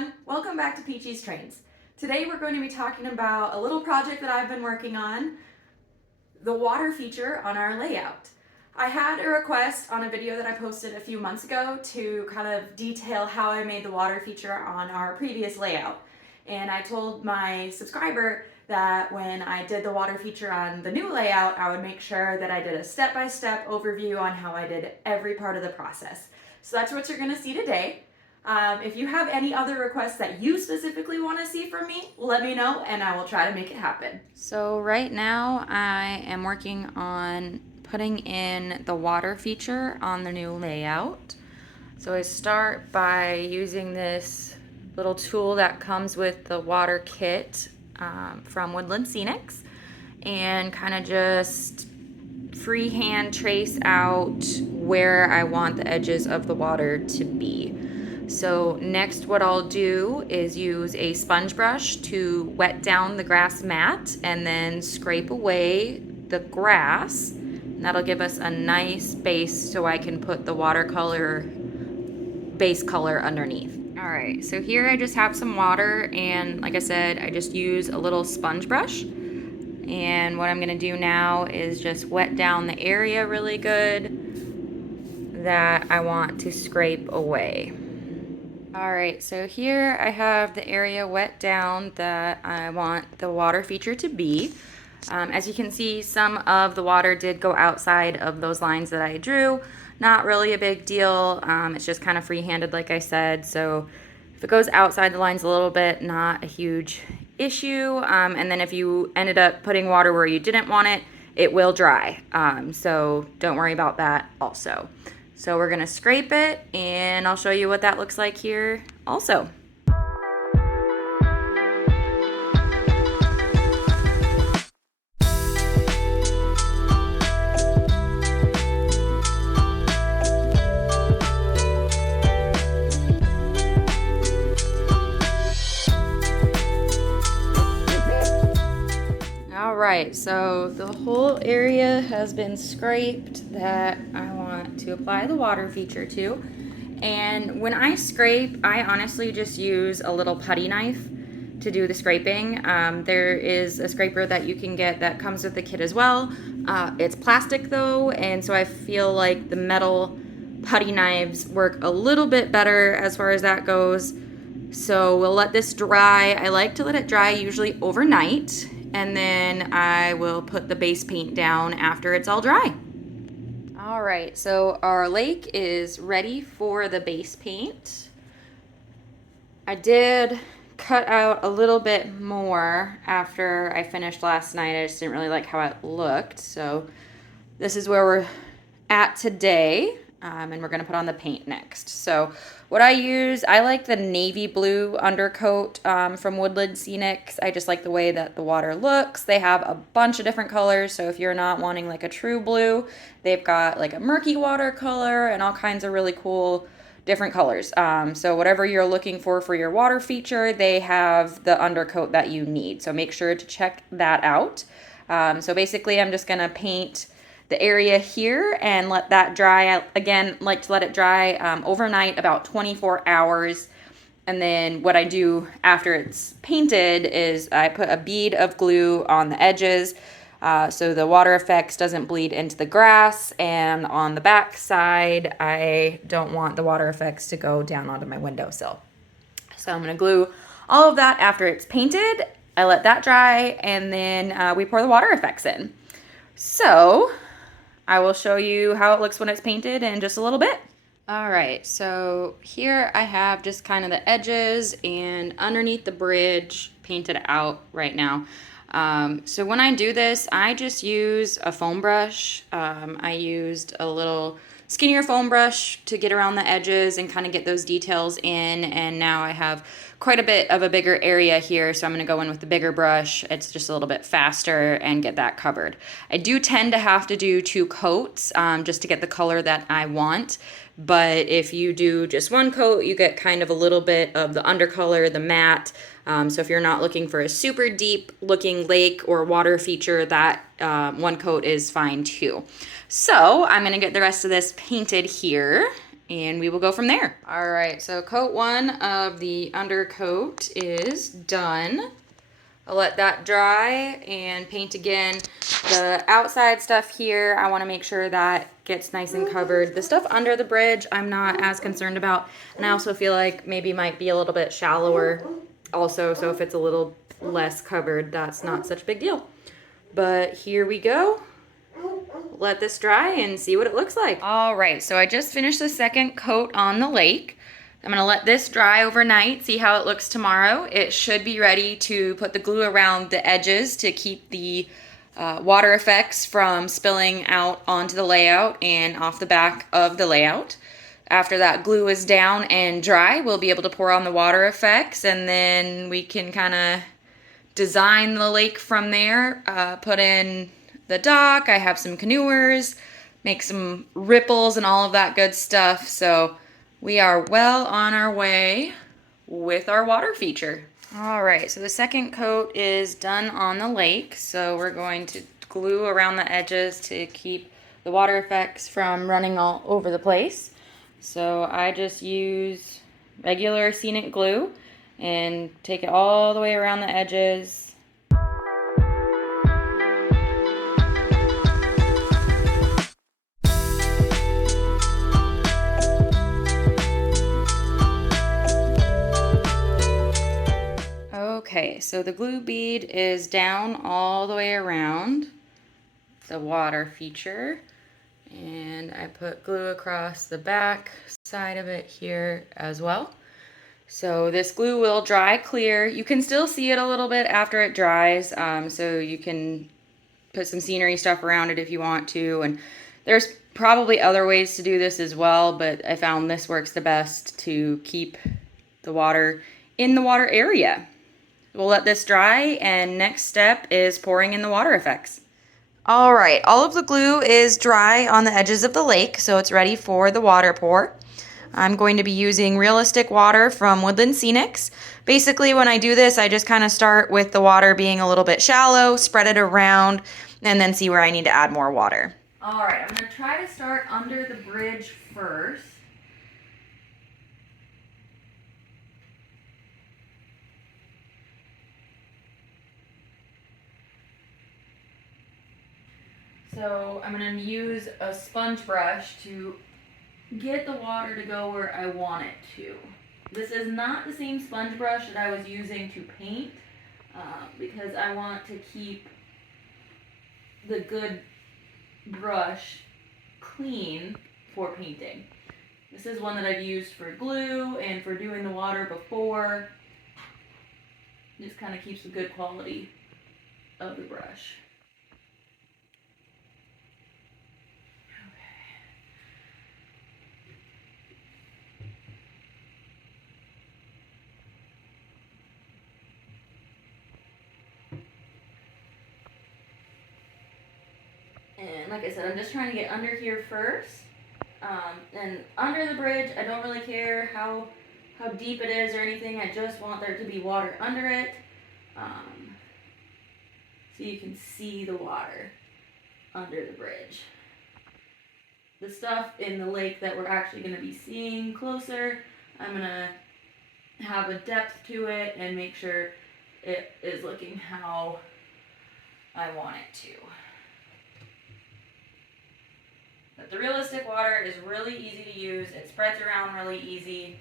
everyone, welcome back to Peachy's Trains. Today we're going to be talking about a little project that I've been working on, the water feature on our layout. I had a request on a video that I posted a few months ago to kind of detail how I made the water feature on our previous layout. And I told my subscriber that when I did the water feature on the new layout, I would make sure that I did a step-by-step overview on how I did every part of the process. So that's what you're going to see today. If you have any other requests that you specifically want to see from me, let me know and I will try to make it happen. So right now I am working on putting in the water feature on the new layout. So I start by using this little tool that comes with the water kit from Woodland Scenics and kind of just freehand trace out where I want the edges of the water to be. So next what I'll do is use a sponge brush to wet down the grass mat and then scrape away the grass. And that'll give us a nice base so I can put the watercolor base color underneath. All right, so here I just have some water and like I said, I just use a little sponge brush. And what I'm gonna do now is just wet down the area really good that I want to scrape away. All right, so here I have the area wet down that I want the water feature to be. As you can see, some of the water did go outside of those lines that I drew. Not really a big deal. It's just kind of free-handed, like I said. So if it goes outside the lines a little bit, not a huge issue. And then if you ended up putting water where you didn't want it, it will dry. So don't worry about that also. So we're gonna scrape it and I'll show you what that looks like here also. Alright, so the whole area has been scraped that I want to apply the water feature to. And when I scrape, I honestly just use a little putty knife to do the scraping. There is a scraper that you can get that comes with the kit as well. It's plastic though, and so I feel like the metal putty knives work a little bit better as far as that goes. So we'll let this dry. I like to let it dry usually overnight. And then I will put the base paint down after it's all dry. All right, so our lake is ready for the base paint. I did cut out a little bit more after I finished last night. I just didn't really like how it looked. So this is where we're at today. And we're gonna put on the paint next. So what I use, I like the navy blue undercoat from Woodland Scenics. I just like the way that the water looks. They have a bunch of different colors, so if you're not wanting like a true blue, they've got like a murky watercolor and all kinds of really cool different colors. So whatever you're looking for your water feature, they have the undercoat that you need. So make sure to check that out. So basically I'm just gonna paint the area here and let that dry. I, again, like to let it dry overnight, about 24 hours. And then what I do after it's painted is I put a bead of glue on the edges so the water effects doesn't bleed into the grass. And on the back side, I don't want the water effects to go down onto my windowsill. So I'm gonna glue all of that after it's painted. I let that dry and then we pour the water effects in. So I will show you how it looks when it's painted in just a little bit. All right, so here I have just kind of the edges and underneath the bridge painted out right now. So when I do this, I just use a foam brush. I used a little skinnier foam brush to get around the edges and kind of get those details in, and now I have quite a bit of a bigger area here, so I'm going to go in with the bigger brush. It's just a little bit faster and get that covered. I do tend to have to do 2 coats just to get the color that I want, but if you do just 1 coat, you get kind of a little bit of the undercolor, the matte. So if you're not looking for a super deep looking lake or water feature, that 1 coat is fine too. So I'm going to get the rest of this painted here and we will go from there. All right, so coat 1 of the undercoat is done. I'll let that dry and paint again. The outside stuff here, I want to make sure that gets nice and covered. The stuff under the bridge, I'm not as concerned about. And I also feel like maybe might be a little bit shallower also. So if it's a little less covered, that's not such a big deal. But here we go. Let this dry and see what it looks like. All right, so I just finished the second coat on the lake. I'm gonna let this dry overnight, see how it looks tomorrow. It should be ready to put the glue around the edges to keep the water effects from spilling out onto the layout and off the back of the layout. After that glue is down and dry, we'll be able to pour on the water effects, and then we can kind of design the lake from there, put in the dock. I have some canoers, make some ripples and all of that good stuff. So we are well on our way with our water feature. All right, so the second coat is done on the lake. So we're going to glue around the edges to keep the water effects from running all over the place. So I just use regular scenic glue and take it all the way around the edges. Okay, so the glue bead is down all the way around the water feature, and I put glue across the back side of it here as well. So this glue will dry clear. You can still see it a little bit after it dries, so you can put some scenery stuff around it if you want to, and there's probably other ways to do this as well, but I found this works the best to keep the water in the water area. We'll let this dry, and next step is pouring in the water effects. All right, all of the glue is dry on the edges of the lake, so it's ready for the water pour. I'm going to be using realistic water from Woodland Scenics. Basically, when I do this, I just kind of start with the water being a little bit shallow, spread it around, and then see where I need to add more water. All right, I'm going to try to start under the bridge first. So I'm going to use a sponge brush to get the water to go where I want it to. This is not the same sponge brush that I was using to paint because I want to keep the good brush clean for painting. This is one that I've used for glue and for doing the water before. Just kind of keeps the good quality of the brush. And like I said, I'm just trying to get under here first. And under the bridge, I don't really care how deep it is or anything. I just want there to be water under it. So you can see the water under the bridge. The stuff in the lake that we're actually going to be seeing closer, I'm going to have a depth to it and make sure it is looking how I want it to. But the realistic water is really easy to use. It spreads around really easy.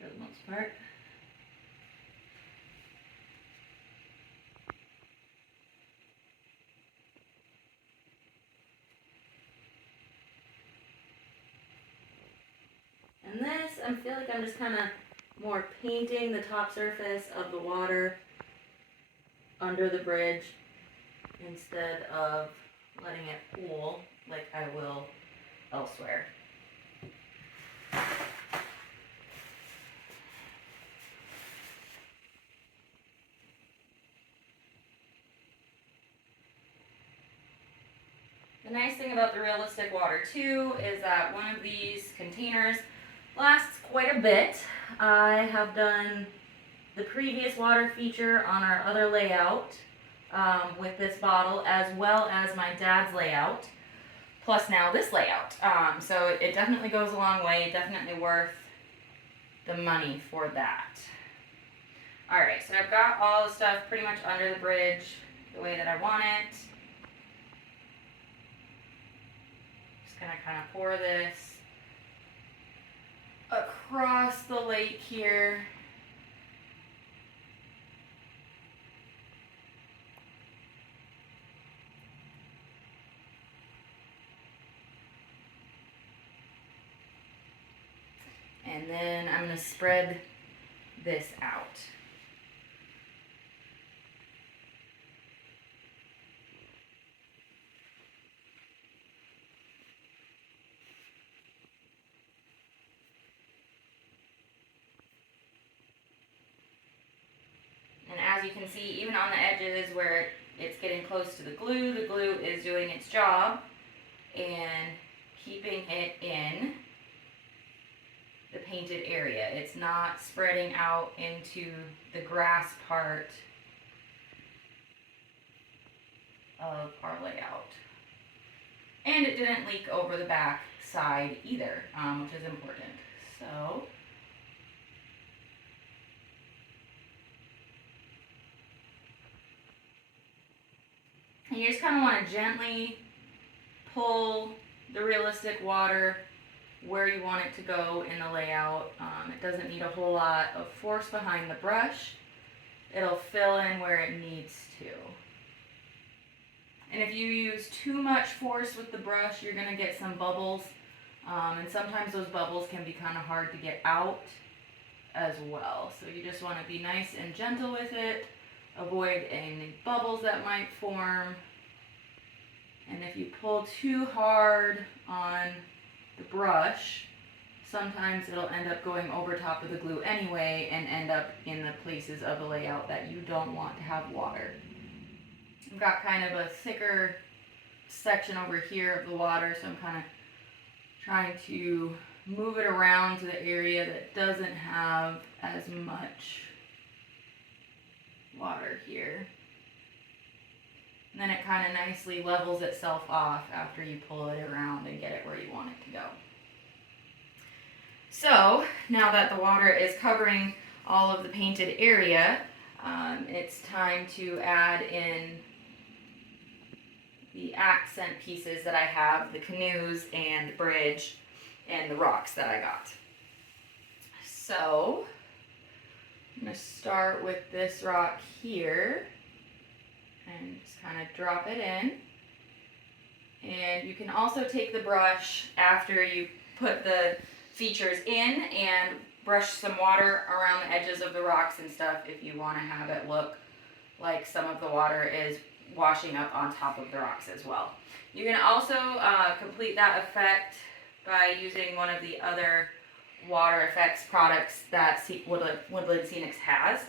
For the most part. And this, I feel like I'm just kind of more painting the top surface of the water under the bridge instead of letting it pool like I will elsewhere. The nice thing about the realistic water too is that one of these containers lasts quite a bit. I have done the previous water feature on our other layout with this bottle, as well as my dad's layout, plus now this layout. So it definitely goes a long way, definitely worth the money for that. Alright, so I've got all the stuff pretty much under the bridge the way that I want it. Just gonna kind of pour this across the lake here. And then I'm going to spread this out. And as you can see, even on the edges where it's getting close to the glue is doing its job and keeping it in the painted area. It's not spreading out into the grass part of our layout. And it didn't leak over the back side either, which is important. So and you just kind of want to gently pull the realistic water where you want it to go in the layout. It doesn't need a whole lot of force behind the brush. It'll fill in where it needs to. And if you use too much force with the brush, you're going to get some bubbles. And sometimes those bubbles can be kind of hard to get out as well. So you just want to be nice and gentle with it. Avoid any bubbles that might form. And if you pull too hard on the brush, sometimes it'll end up going over top of the glue anyway and end up in the places of the layout that you don't want to have water. I've got kind of a thicker section over here of the water, so I'm kind of trying to move it around to the area that doesn't have as much water here. And then it kind of nicely levels itself off after you pull it around and get it where you want it to go. So now that the water is covering all of the painted area, it's time to add in the accent pieces that I have, the canoes and the bridge and the rocks that I got. So I'm going to start with this rock here and just kind of drop it in. And you can also take the brush after you put the features in and brush some water around the edges of the rocks and stuff if you want to have it look like some of the water is washing up on top of the rocks as well. You can also complete that effect by using one of the other water effects products that Woodland Scenics has.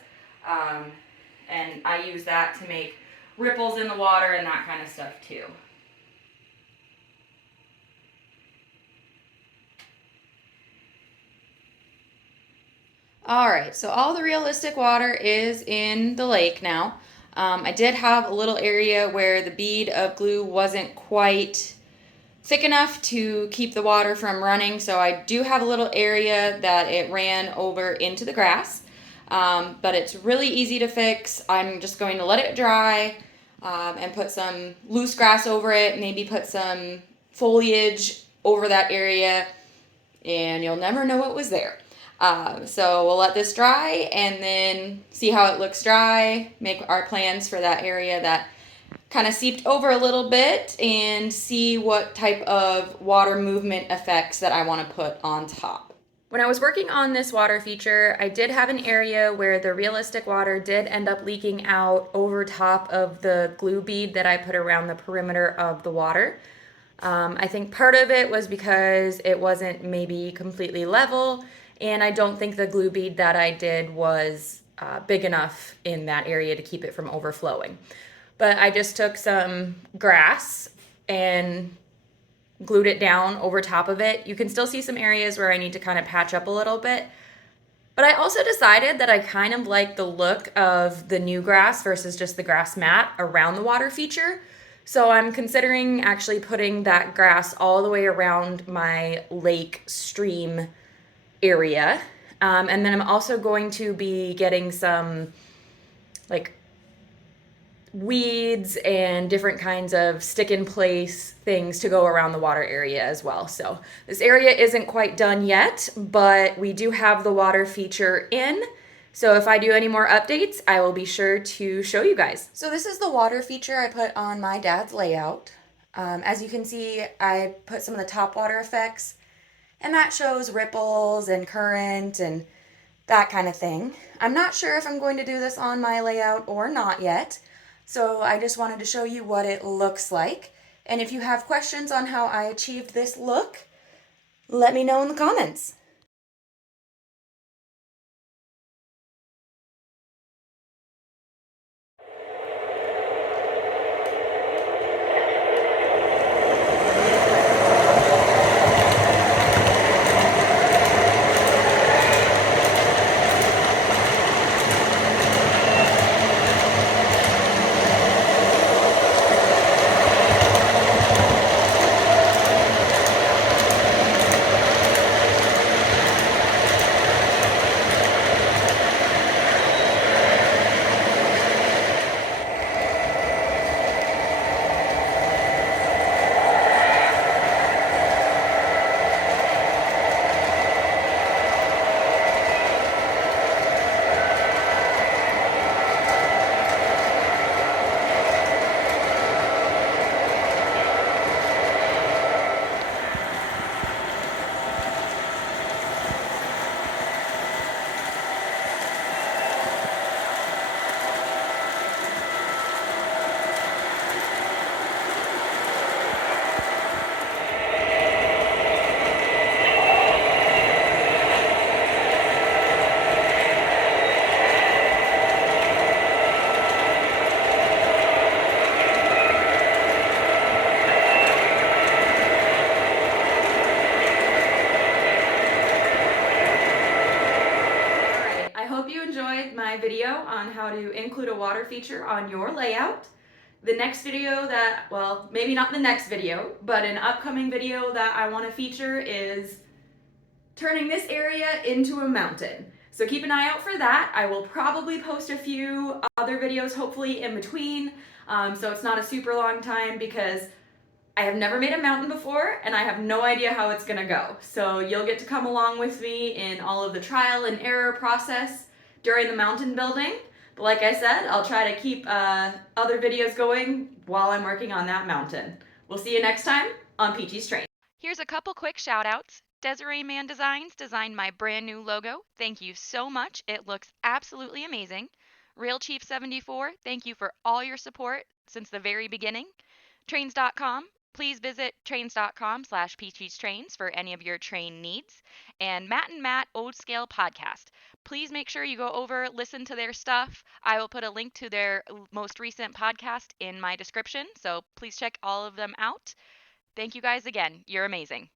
And I use that to make ripples in the water and that kind of stuff too. Alright, so all the realistic water is in the lake now. I did have a little area where the bead of glue wasn't quite thick enough to keep the water from running, so I do have a little area that it ran over into the grass. But it's really easy to fix. I'm just going to let it dry and put some loose grass over it, maybe put some foliage over that area, and you'll never know what was there. So we'll let this dry and then see how it looks dry, make our plans for that area that kind of seeped over a little bit, and see what type of water movement effects that I want to put on top. When I was working on this water feature, I did have an area where the realistic water did end up leaking out over top of the glue bead that I put around the perimeter of the water. I think part of it was because it wasn't maybe completely level, and I don't think the glue bead that I did was big enough in that area to keep it from overflowing. But I just took some grass and glued it down over top of it. You can still see some areas where I need to kind of patch up a little bit. But I also decided that I kind of like the look of the new grass versus just the grass mat around the water feature. So I'm considering actually putting that grass all the way around my lake stream area. And then I'm also going to be getting some like weeds and different kinds of stick in place things to go around the water area as well. So this area isn't quite done yet, but we do have the water feature in. So if I do any more updates, I will be sure to show you guys. So this is the water feature I put on my dad's layout. As you can see, I put some of the top water effects, and that shows ripples and current and that kind of thing. I'm not sure if I'm going to do this on my layout or not yet, so I just wanted to show you what it looks like. And if you have questions on how I achieved this look, let me know in the comments. I hope you enjoyed my video on how to include a water feature on your layout. The next video that, well, maybe not the next video, but an upcoming video that I want to feature is turning this area into a mountain. So keep an eye out for that. I will probably post a few other videos hopefully in between, so it's not a super long time because I have never made a mountain before and I have no idea how it's gonna go. So you'll get to come along with me in all of the trial and error process during the mountain building. But like I said, I'll try to keep other videos going while I'm working on that mountain. We'll see you next time on Peachy's Train. Here's a couple quick shout outs. Deserae Mann Designs designed my brand new logo. Thank you so much. It looks absolutely amazing. Real Chief 74, thank you for all your support since the very beginning. Trains.com, please visit trains.com/peachestrains for any of your train needs. And Matt and Matt Old Scale Podcast. Please make sure you go over, listen to their stuff. I will put a link to their most recent podcast in my description, so please check all of them out. Thank you guys again. You're amazing.